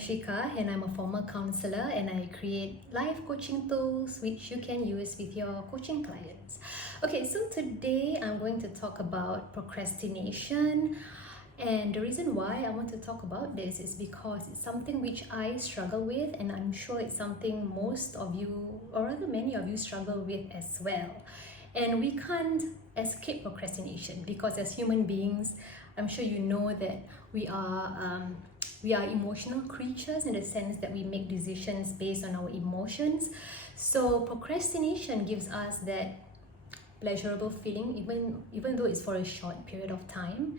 Shikah and I'm a former counsellor, and I create life coaching tools which you can use with your coaching clients. Okay, so today I'm going to talk about procrastination, and the reason why I want to talk about this is because it's something which I struggle with, and I'm sure it's something most of you, or rather many of you, struggle with as well. And we can't escape procrastination because as human beings, I'm sure you know that we are emotional creatures in the sense that we make decisions based on our emotions. So procrastination gives us that pleasurable feeling, even though it's for a short period of time,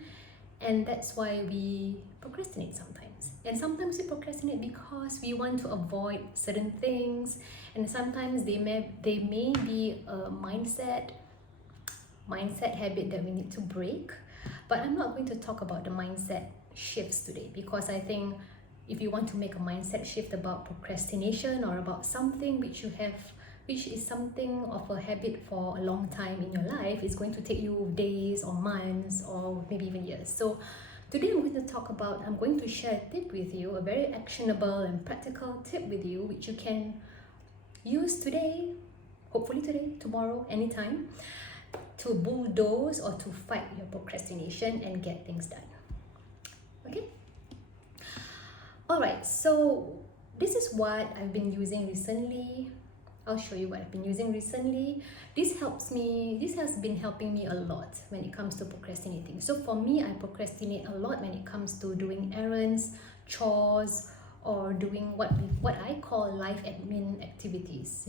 and that's why we procrastinate sometimes. And sometimes we procrastinate because we want to avoid certain things, and sometimes they may be a mindset habit that we need to break. But I'm not going to talk about the mindset shifts today, because I think if you want to make a mindset shift about procrastination or about something which is something of a habit for a long time in your life, it's going to take you days or months or maybe even years. So today I'm going to share a tip with you, a very actionable and practical tip with you, which you can use today, hopefully today, tomorrow, anytime, to bulldoze or to fight your procrastination and get things done. Okay? Alright, so this is what I've been using recently. I'll show you what I've been using recently. This has been helping me a lot when it comes to procrastinating. So for me, I procrastinate a lot when it comes to doing errands, chores, or doing what I call life admin activities.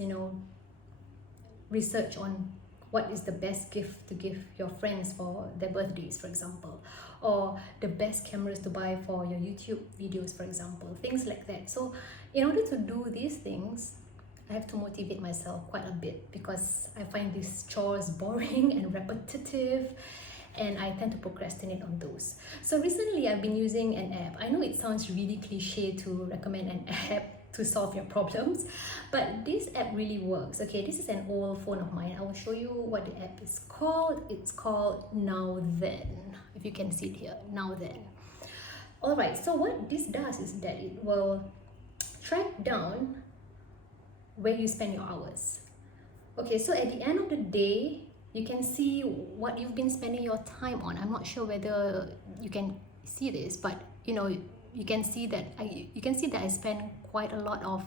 Research on what is the best gift to give your friends for their birthdays, for example, or the best cameras to buy for your YouTube videos, for example, things like that. So in order to do these things, I have to motivate myself quite a bit because I find these chores boring and repetitive, and I tend to procrastinate on those. So recently I've been using an app. I know it sounds really cliche to recommend an app to solve your problems, but this app really works. Okay, this is an old phone of mine. I will show you what the app is called. It's called Now Then. If you can see it here, Now Then. All right, so what this does is that it will track down where you spend your hours. Okay, so at the end of the day, you can see what you've been spending your time on. I'm not sure whether you can see this, but you can see that I spent quite a lot of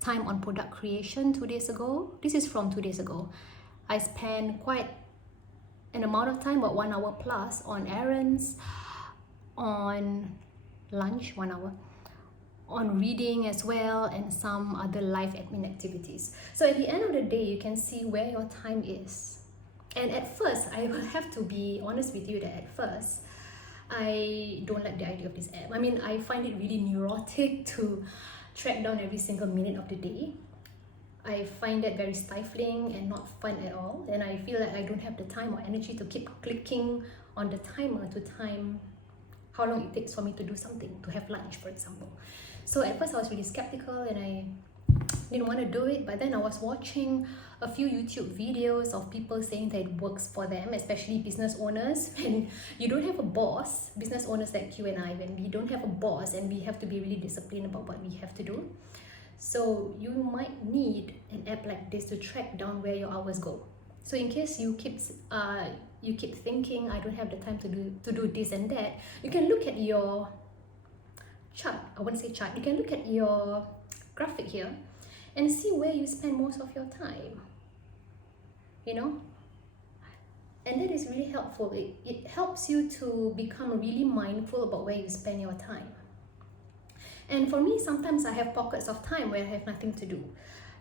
time on product creation 2 days ago. This is from 2 days ago. I spent quite an amount of time, about 1 hour plus, on errands, on lunch, 1 hour, on reading as well, and some other life admin activities. So at the end of the day, you can see where your time is. And at first, I will have to be honest with you that at first, I don't like the idea of this app. I mean, I find it really neurotic to track down every single minute of the day. I find that very stifling and not fun at all. And I feel like I don't have the time or energy to keep clicking on the timer to time how long it takes for me to do something, to have lunch, for example. So at first I was really skeptical and I didn't want to do it, but then I was watching a few YouTube videos of people saying that it works for them, especially business owners. When you don't have a boss, business owners like you and I, when we don't have a boss and we have to be really disciplined about what we have to do. So you might need an app like this to track down where your hours go. So in case you keep thinking, I don't have the time to do this and that, you can look at your chart. I wouldn't say chart. You can look at your graphic here and see where you spend most of your time. And that is really helpful. It helps you to become really mindful about where you spend your time. And for me, sometimes I have pockets of time where I have nothing to do.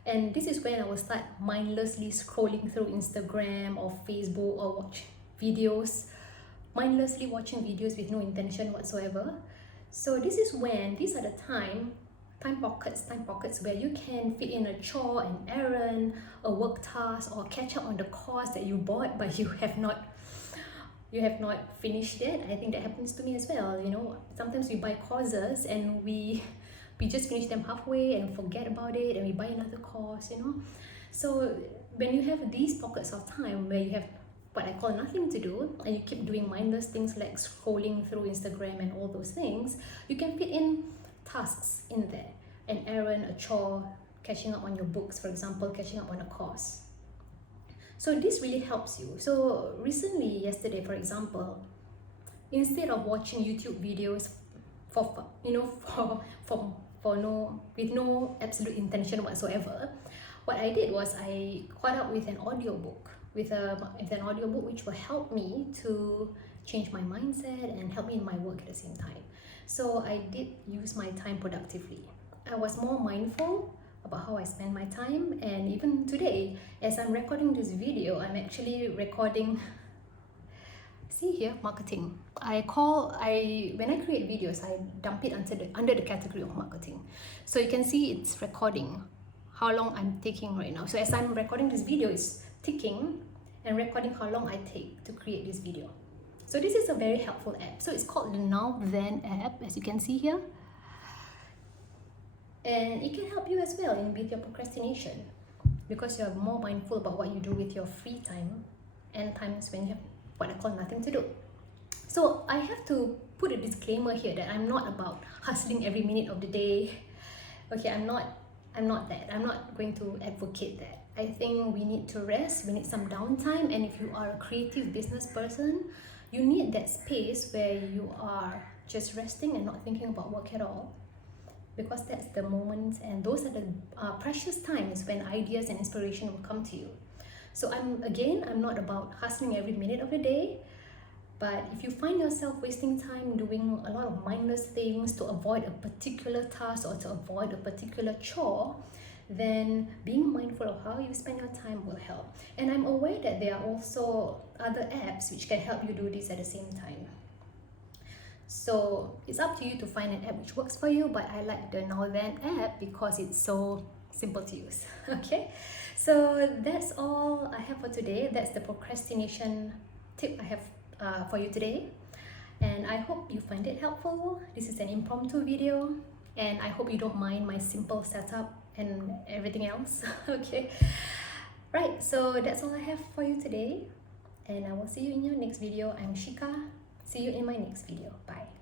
And this is when I will start mindlessly scrolling through Instagram or Facebook or watch videos, mindlessly watching videos with no intention whatsoever. So these are the time pockets where you can fit in a chore, an errand, a work task, or catch up on the course that you bought but you have not finished yet. I think that happens to me as well. Sometimes we buy courses and we just finish them halfway and forget about it, and we buy another course. So when you have these pockets of time where you have what I call nothing to do, and you keep doing mindless things like scrolling through Instagram and all those things, you can fit in tasks in there, an errand, a chore, catching up on your books, for example, catching up on a course. So this really helps you. So recently, yesterday, for example, instead of watching YouTube videos for with no absolute intention whatsoever, what I did was I caught up with an audiobook, with an audiobook which will help me to change my mindset and help me in my work at the same time. So I did use my time productively. I was more mindful about how I spend my time, and even today, as I'm recording this video, I'm actually recording. See here, marketing. When I create videos, I dump it under the category of marketing. So you can see it's recording how long I'm taking right now. So as I'm recording this video, it's ticking and recording how long I take to create this video. So this is a very helpful app. So it's called the Now Then app, as you can see here. And it can help you as well with your procrastination, because you're more mindful about what you do with your free time and times when you have what I call nothing to do. So I have to put a disclaimer here that I'm not about hustling every minute of the day. Okay, I'm not that. I'm not going to advocate that. I think we need to rest, we need some downtime, and if you are a creative business person, you need that space where you are just resting and not thinking about work at all, because that's the moments and those are the precious times when ideas and inspiration will come to you. So I'm not about hustling every minute of the day, but if you find yourself wasting time doing a lot of mindless things to avoid a particular task or to avoid a particular chore, then being mindful of how you spend your time will help. And I'm aware that there are also other apps which can help you do this at the same time. So it's up to you to find an app which works for you, but I like the Now Then app because it's so simple to use. Okay, so that's all I have for today. That's the procrastination tip I have for you today, and I hope you find it helpful. This is an impromptu video, and I hope you don't mind my simple setup and everything else. Okay, right, so that's all I have for you today, and I will see you in your next video. I'm Shikah. See you in my next video. Bye.